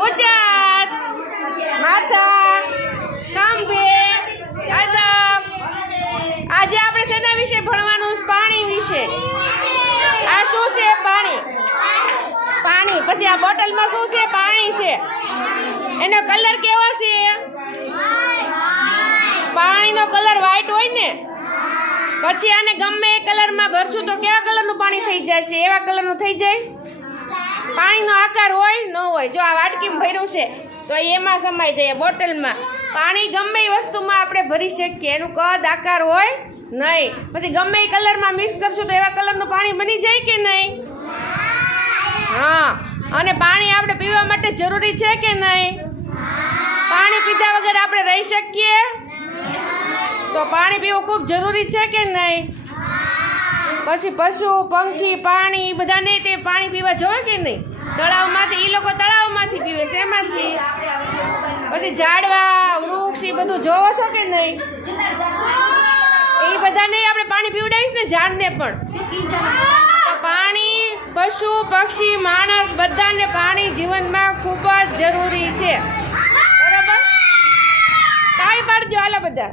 ઉજાત માથા ખંભે અદબ. આજે આપણે તેના વિશે ભણવાનું પાણી વિશે. આ શું છે? પાણી. પાણી. પછી આ બોટલમાં શું છે? પાણી છે. એનો કલર કેવો છે? પાણીનો કલર વ્હાઈટ હોય ને. પછી આને ગમે એ કલરમાં ભરશું તો કેવા કલરનું પાણી થઈ જાય છે? એવા કલરનું થઈ જાય. પાણીનો આકાર હોય ન હોય. જો આ વાટકીમાં ભર્યું છે તો એમાં સમાઈ જાય. બોટલમાં પાણી ગમે એ વસ્તુમાં આપણે ભરી શકીએ. એનું કદ આકાર હોય નહીં. પછી ગમે એ કલરમાં મિક્સ કરશું તો એવા કલરનું પાણી બની જાય કે નહીં? હા. અને પાણી આપણે પીવા માટે જરૂરી છે કે નહીં? પાણી પીધા વગર આપણે રહી શકીએ? તો પાણી પીવું ખૂબ જરૂરી છે કે નહીં? પછી પશુ પંખી પાણી બધાને તે પાણી પીવા જોવે કે નહીં? તળાવમાંથી. એ લોકો તળાવમાંથી પીવે છે. એમાંથી પછી ઝાડવા વૃક્ષ એ બધું જોવો છો કે નહીં? એ બધાને આપણે પાણી પીવડાવીશ ને, ઝાડને પણ. તો પાણી પશુ પક્ષી માણસ બધાને પાણી જીવનમાં ખૂબ જ જરૂરી છે. બરાબર? તાળી પાડજો હાલો બધા.